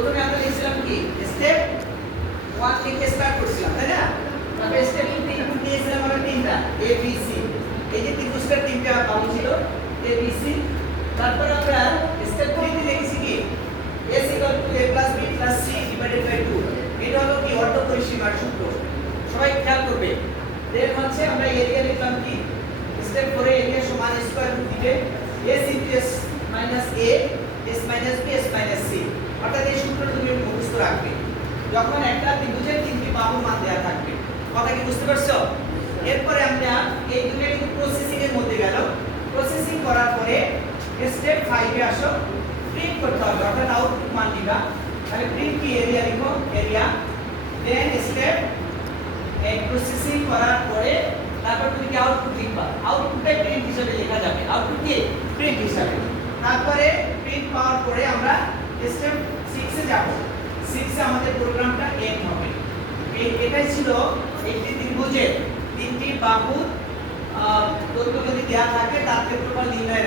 প্রথমে আমরা লিখছিলাম কি স্টেপ 1 থেকে স্টার্ট করছিলাম তাই না? তারপরে স্টেপ 2 ইনপুট দিয়েছিলাম আমরা তিনটা এ বি সি। এই যে ত্রিভুজটার তিনটা বাহু ছিল এ বি সি। তারপর আমরা স্টেপ 3 তে লিখেছি কি s = a + b + c / 2। এটা হলো কি অর্ধপরিসীমার সূত্র, সবাই খেয়াল করবে। দেন হচ্ছে আমরা এরিয়া লিখলাম কি স্টেপ 4 এ এরিয়া সমান স্কয়ার রুট দিবে s * s - a s - b s - c। অর্থাৎ এই সূত্রটা তুমি মুখস্থ রাখবে যখন একটা ত্রিভুজের তিনটি বাহু মান দেওয়া থাকবে। কথা কি বুঝতে পারছো? এরপরে আমরা এই দুটো কিন্তু প্রসেসিং এর মধ্যে গেল। প্রসেসিং করার পরে স্টেপ 5 এ আসো, প্রিন্ট করতে হবে অর্থাৎ আউটপুট মান দিবা। তাহলে প্রিন্ট কি এরিয়া লিখো এরিয়া। দেন স্টেপ এই প্রসেসিং করার পরে তারপর তুমি কি আউটপুট লিখবা। আউটপুটে প্রিন্ট হিসেবে লেখা যাবে, আউটপুট কি প্রিন্ট হিসেবে। তারপরে প্রিন্ট পাওয়ার পরে আমরা স্টেপ 6 এ যাব। 6 এ আমাদের প্রোগ্রামটা এন্ড হবে। এটাই ছিল একটি ত্রিভুজের তিনটি বাহুর দৈর্ঘ্য যদি দেওয়া থাকে তার ক্ষেত্রফল নির্ণয়